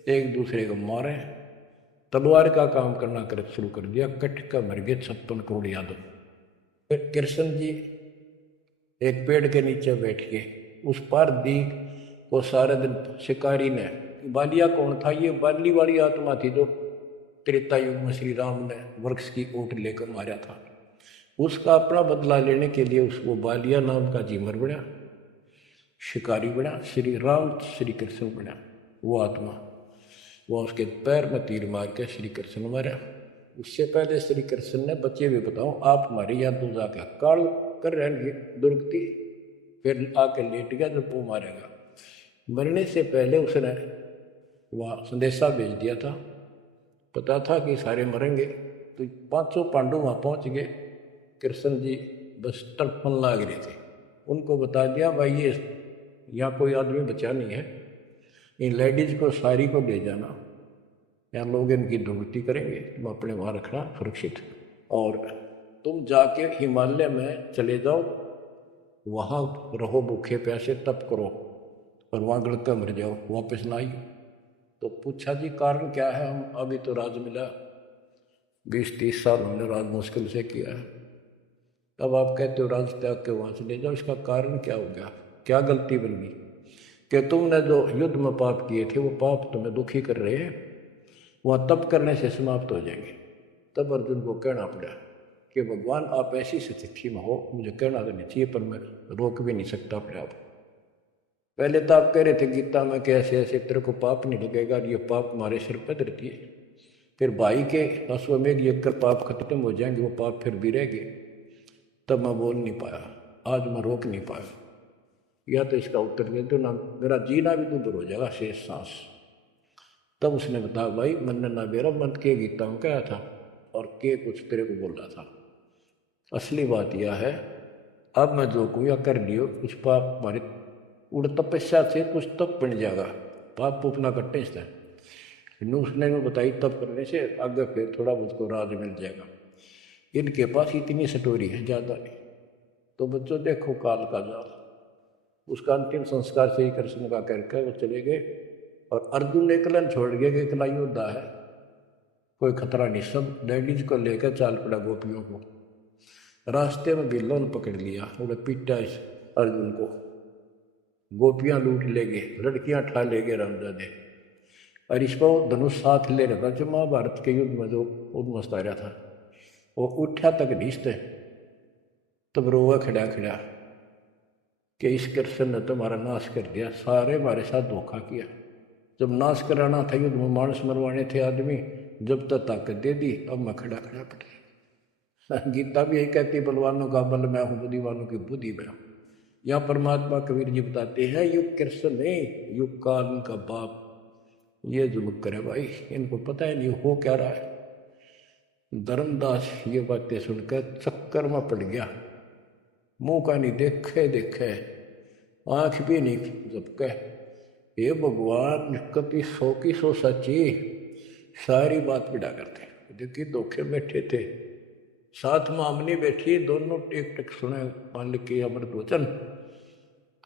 एक दूसरे को मारे, तलवार का काम करना कर शुरू कर दिया। कट का मर गए 56 करोड़ यादव। फिर कृष्ण जी एक पेड़ के नीचे बैठ के उस पार दी को सारे दिन शिकारी ने, बालिया कौन था, ये बाली वाली आत्मा थी जो त्रेता युग में श्री राम ने वृक्ष की ओट लेकर मारा था। उसका अपना बदला लेने के लिए उसको बालिया नाम का जीवर बना, शिकारी बना, श्री राम श्री कृष्ण बना। वो आत्मा वो उसके पैर में तीर मार के श्री कृष्ण मारा। उससे पहले श्री कृष्ण ने बच्चे भी बताओ आप हमारे यहाँ तुम जाकर काल कर रहेंगे दुर्गति, फिर आके लेट गया जब वो मारेगा। मरने से पहले उसने वहाँ संदेशा भेज दिया था, पता था कि सारे मरेंगे, तो 500 पांडव वहाँ पहुँच गए। कृष्ण जी बस तड़पन लाग रहे थे, उनको बता दिया भाई ये यहाँ कोई आदमी बचा नहीं है, इन लेडीज को सारी को ले जाना, यहाँ लोग इनकी दुर्गति करेंगे, तुम अपने वहाँ रखना सुरक्षित, और तुम जाके हिमालय में चले जाओ, वहाँ रहो भूखे प्यासे तप करो और वहाँ गलकर मर जाओ, वापस ना आइए। तो पूछा जी कारण क्या है, हम अभी तो राज मिला, 20-30 साल हमने राज मुश्किल से किया है। अब आप कहते हो राज त्याग के वहाँ से ले जाओ, इसका कारण क्या हो गया, क्या गलती बन गई कि तुमने जो युद्ध में पाप किए थे वो पाप तुम्हें दुखी कर रहे हैं, वहाँ तप करने से समाप्त हो जाएंगे। तब अर्जुन को कहना पड़ा कि भगवान आप ऐसी स्थिति में हो, मुझे कहना तो नहीं चाहिए पर मैं रोक भी नहीं सकता अपने आप। पहले तो आप कह रहे थे गीता में कि ऐसे ऐसे तेरे को पाप नहीं लगेगा, ये पाप हमारे सिर पर धरती है। फिर भाई के अश्वमेघ यज्ञ कर पाप खत्म हो जाएंगे, वो पाप फिर भी रह गए। तब मैं बोल नहीं पाया, आज मैं रोक नहीं पाया। या तो इसका उत्तर दे दो ना, मेरा जीना भी दूर हो जाएगा शेष सांस। तब उसने बताया भाई मैंने ना मेरा मन के गीता में कहा था और के कुछ तेरे को बोल रहा था। असली बात यह है अब मैं जो कुया कर लियो कुछ पाप हमारे उड़ तपस्या से कुछ तप बन जाएगा, पाप पूपना कट्टे से उसने में बताई तप करने से आगे फिर थोड़ा बहुत को राज मिल जाएगा। इनके पास इतनी स्टोरी है, ज़्यादा नहीं। तो बच्चों देखो काल का जाल, उसका अंतिम संस्कार श्री कृष्ण का करके वो चले गए और अर्जुन एकलन छोड़ गए कि एकला योद्धा है, कोई खतरा नहीं। सब लेडीज को लेकर चाल पड़ा गोपियों को। रास्ते में बिल्लों ने पकड़ लिया, उन्हें पीटा इस अर्जुन को, गोपियां लूट ले गए, लड़कियां ठा ले गए रामजादे। और इस पर धनुष साथ ले रहा था जो महाभारत के युद्ध में जो उद्मस्त आ रहा था, वो उठा तक ढीसते तब रोवा खड़ा खड़ा कि इस कृष्ण ने तुम्हारा नाश कर दिया, सारे हमारे साथ धोखा किया। जब नाश कराना था युद्ध में, मानस मरवाने थे आदमी, जब तक ताकत दे दी अब मैं खड़ा खड़ा पड़ा। गीता भी यही कहती है बलवानों का बल मैं हूँ, बुद्धिवानों की बुद्धि मैं हूँ। यहाँ परमात्मा कबीर जी बताते हैं युग कृष्ण नहीं, युग काल उनका बाप ये जुल्म करे भाई, इनको पता है नहीं हो क्या रहा है। धर्मदास ये बातें सुनकर चक्कर में पड़ गया, मुंह का नहीं देखे देखे, आंख भी नहीं झपके। ये भगवान कति 100 की 100 सच्ची सारी बात बिड़ा करते। देखिए धोखे बैठे थे, साथ में आमनी बैठी, दोनों टेक टेक सुने मालिक के अमृत वचन।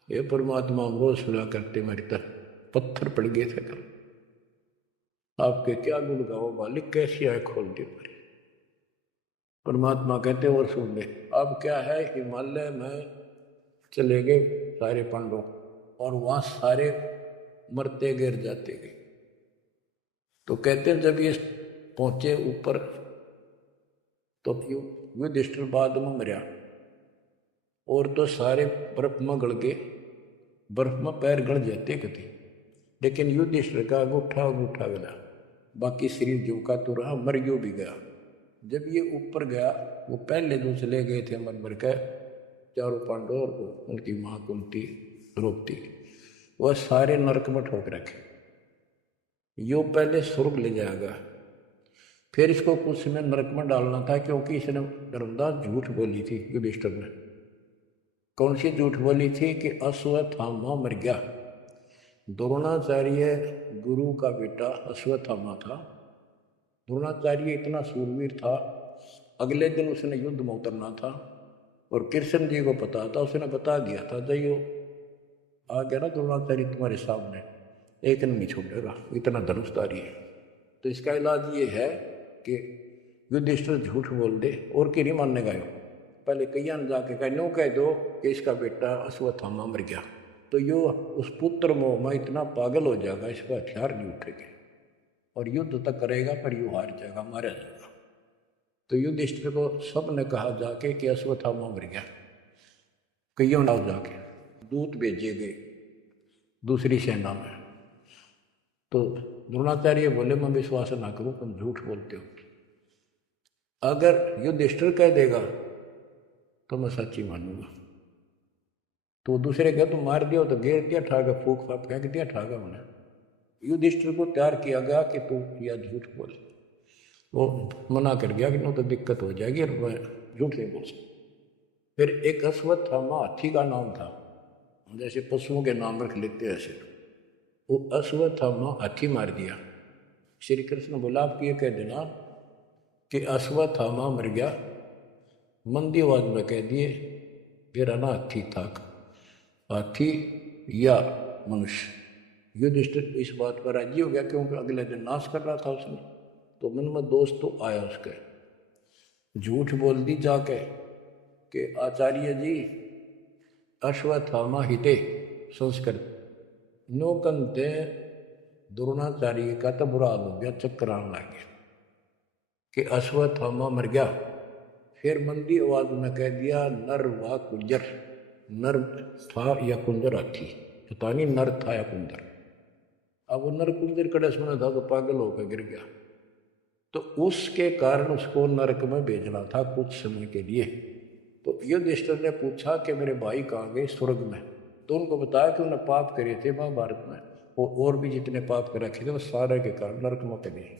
ये परमात्मा हम रोज सुना करते, मेरी तरह पत्थर पड़ गए थे कल। आपके क्या गुण गाओ मालिक, कैसी आँख खोल दी हमारी। परमात्मा कहते और सुन ले। अब क्या है, हिमालय में चले गए सारे पांडव और वहाँ सारे मरते गिर जाते गए। तो कहते जब ये पहुंचे ऊपर तो युधिष्ठिर बाद में मरा, और तो सारे बर्फ में गड़ गए, बर्फ में पैर गड़ जाते कभी, लेकिन युधिष्ठिर का अंगूठा गया, बाकी शरीर जो का तो रहा, मर गयो भी गया। जब ये ऊपर गया, वो पहले जो चले गए थे मर के चारों पांडव और उनकी माँ कुंती द्रौपदी, वह सारे नरक में ठोक रखे। यो पहले स्वर्ग ले जाएगा, फिर इसको कुछ समय नरक में डालना था, क्योंकि इसने धर्मदास झूठ बोली थी युधिष्ठिर ने। कौन सी झूठ बोली थी कि अश्वत्थामा मर गया। द्रोणाचार्य गुरु का बेटा अश्वत्थामा था। द्रोणाचार्य इतना सूरवीर था, अगले दिन उसने युद्ध में उतरना था और कृष्ण जी को पता था, उसने बता दिया था जइयो आ गया ना द्रोणाचार्य तुम्हारे सामने, एक नहीं छोड़ेगा, इतना धनुषधारी है। तो इसका इलाज ये है कि युधिष्ठिर झूठ बोल दे और कि नहीं मानने गए, पहले कईया ने जाके कह नो कह दो कि इसका बेटा अश्वत्थामा मर गया, तो यो उस पुत्र मोह में इतना पागल हो जाएगा, इसका हथियार नहीं उठेगा और युद्ध तक करेगा पर यू हार जाएगा, मारा जाएगा। तो युधिष्ठिर को सब ने कहा जाके कि अश्वत्थामा मर गया। कईयों ने जाके दूत भेजे गए दूसरी सेना में, तो द्रोणाचार्य बोले मैं विश्वास ना करूं, तुम झूठ बोलते हो। अगर युधिष्ठिर कह देगा तो मैं सच्ची मानूंगा। तो दूसरे कह तुम मार दिया तो घेर दिया, ठागा फूक फाक फेंक दिया, ठागा उन्हें। युधिष्ठिर को तैयार किया गया कि तू या झूठ बोल, वो मना कर गया कि नो तो दिक्कत हो जाएगी और मैं झूठ नहीं बोल सकता। फिर एक अश्वत्थामा हाथी का नाम था, जैसे पशुओं के नाम रख लेते हैं ऐसे, वो अश्वत्थामा हाथी मार दिया। श्री कृष्ण बोला आप ये कह देना कि अश्वत्थामा मर गया, मंदी आवाज में कह दिए मेरा ना हाथी था, हाथी या मनुष्य। युधिष्ठिर इस बात पर राजी हो गया, क्योंकि अगले दिन नाश कर रहा था उसने, तो मन में दोष तो आया उसके। झूठ बोल दी जाके कि आचार्य जी अश्वत्थामा हिते संस्कृत नौकंते द्रोणाचार्य का तो बुरा हाल हो गया, चक्कर आने लग गया कि अश्वत्थामा मर गया। फिर मंदी आवाज में कह दिया नर व कुंजर, नर था या कुंजर हाथी, पता नहीं नर था या कुंजर। अब वो नर कुंजर कड़े सुना था तो पागल होकर गिर गया, तो उसके कारण उसको नरक में भेजना था कुछ समय के लिए। तो युधिष्ठिर ने पूछा कि मेरे भाई कहाँ गए? स्वर्ग में। तो उनको बताया कि उन्होंने पाप करे थे महाभारत में, और भी जितने पाप कर रखे थे वो सारे के कारण नरक में चले गए।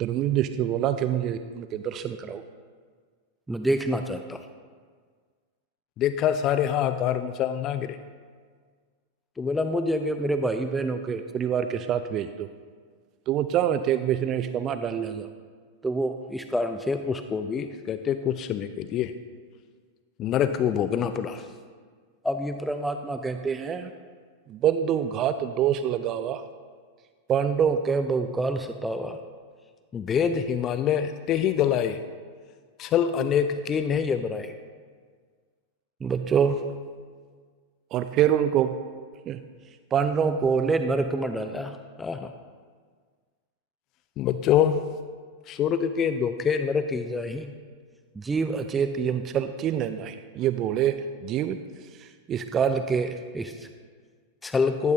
तो युधिष्ठिर बोला कि मुझे उनके दर्शन कराओ, मैं देखना चाहता हूँ। देखा सारे हाहाकार मचाने ना गिरे। तो बोला मुझे अगर मेरे भाई बहनों के परिवार के साथ भेज दो। तो वो चाहे थे एक बेचने इसका मार डाल जाएगा, तो वो इस कारण से उसको भी कहते कुछ समय के लिए नरक को भोगना पड़ा। अब ये परमात्मा कहते हैं बंधु घात दोष लगावा, पांडवों के बहुकाल सतावा, भेद हिमालय ते ही गलाए, छल अनेक कीन है ये बराए। बच्चों, और फिर उनको पांडवों को ले नरक में डाला। बच्चों, स्वर्ग के धोखे नरक ही जाही, जीव अचेत यम छल चिन्ह नहीं। ये बोले जीव इस काल के इस छल को,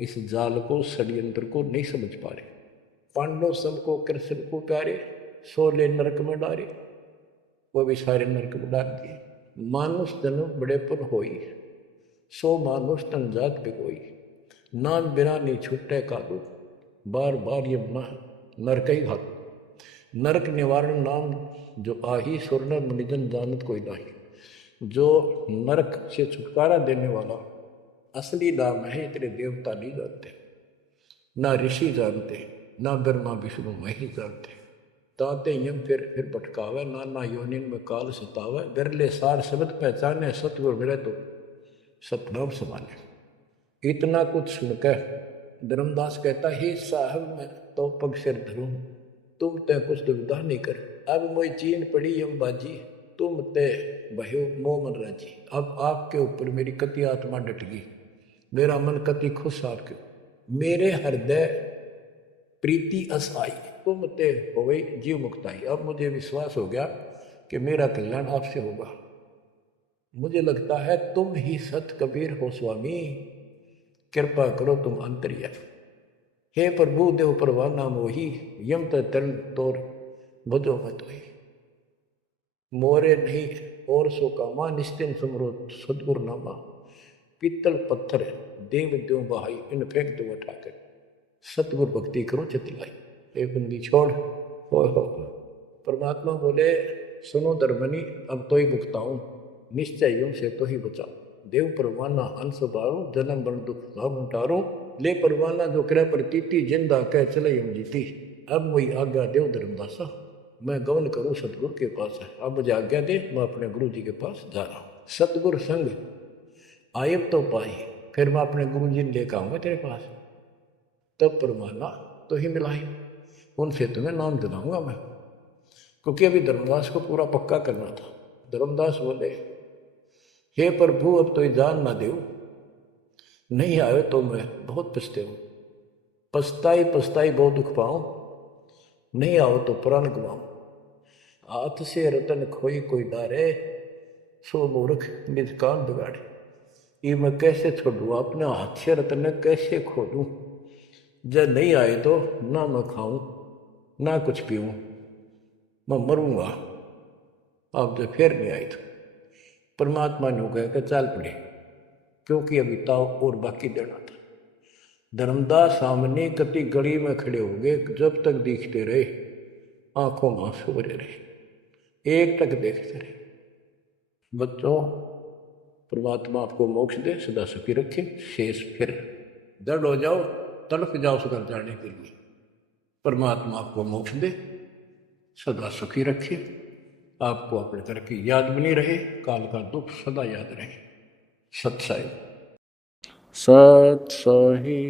इस जाल को, षड्यंत्र को नहीं समझ पा रहे। पांडव सबको कृष्ण को प्यारे, सो ले नरक में डारे, वो भी सारे नरक में डाल दिए। मानुष जन्म बड़ेपन होई, सो मानुष तन जात बिगोई, नाम बिना नहीं छूटे कादू, बार बार ये बना नरक ही घात। नरक निवारण नाम जो आही, स्वर्ण मुनिजन जानत कोई नाही। जो नरक से छुटकारा देने वाला असली नाम है, इतने देवता नहीं जानते, ना ऋषि जानते, ना ब्रह्मा विष्णु मही जानते। ताते यम फिर भटकावे, नाना योनिन में काल सतावे, बिरले सार शब्द पहचाने, सतगुर मिले तो सतनाम समाने। इतना कुछ सुनकर धर्मदास कहता हे साहब मैं तो पग सिर धरूं, तुम ते कुछ दुविधा नहीं कर। अब मोई चीन पड़ी यम बाजी, तुम ते भयो मोह मन राजी। अब आपके ऊपर मेरी कति आत्मा डट गई, मेरा मन कति खुश आपके, मेरे हृदय प्रीति अस आई, तुम ते हो गई जीव मुक्ताई। अब मुझे विश्वास हो गया कि मेरा कल्याण आपसे होगा। मुझे लगता है तुम ही सत कबीर हो स्वामी, कृपा करो तुम अंतर्यामी। हे प्रभु देव परवाना मोही, यम तरण तोर भजो मत होई। मोरे नहीं और सो कामा, निस्तिन सुमरो सदगुरु नामा। पीतल पत्थर देव देव बहाई, इन फेंक दो उठाकर, सतगुरु भक्ति करो चितलाई। एक बंदी छोड़ हो। परमात्मा बोले सुनो धर्मनी, अब तो ही भुगताऊं, निश्चय यूं से तो ही बचाऊं। देव परवाना अंश बारू, जन्म बन दुख भाव उतारू, ले परवाना जो करे प्रतीति, जिंदा कह चले यूं जीती। अब वही आज्ञा देव धर्मदासा, मैं गमन करूं सतगुरु के पास है। अब मुझे आज्ञा दे, मैं अपने गुरु जी के पास जा रहा हूं। सतगुरु संग आयब तो पाई, फिर मैं अपने गुरु जी ने लेकर आऊंगा तेरे पास। तब परमाना तो ही मिलाई, उनसे तुम्हें नाम दिलाऊंगा मैं, क्योंकि अभी धर्मदास को पूरा पक्का करना था। धर्मदास बोले हे प्रभु अब तो जान ना दो, नहीं आए तो मैं बहुत पछताऊं, पछताई पछताई बहुत दुख पाऊं, नहीं आओ तो प्राण गवाऊं। हाथ से रतन खोई कोई डारे, सो मूर्ख निज कान बिगाड़े। ये मैं कैसे छोड़ूं, अपने हाथ से रतन कैसे खोलूं। जब नहीं आए तो ना मैं खाऊं ना कुछ पीऊं, मैं मरूंगा। अब जब फिर नहीं आई तो परमात्मा ने कहा कि चल पड़े, क्योंकि अभी ताव और बाकी देना था। धर्मदास सामने कति गली में खड़े हो गए, जब तक दिखते रहे आंखों में आंसू भरे रहे, एक टक देखते रहे। बच्चों, परमात्मा आपको मोक्ष दे, सदा सुखी रखे। शेष फिर दृढ़ हो जाओ, तड़प जाओ उस घर जाने के लिए। परमात्मा आपको मोक्ष दे, सदा सुखी रखे, आपको अपने घर की याद बनी रहे, काल का दुख सदा याद रहे। सत्साई। सत्साई।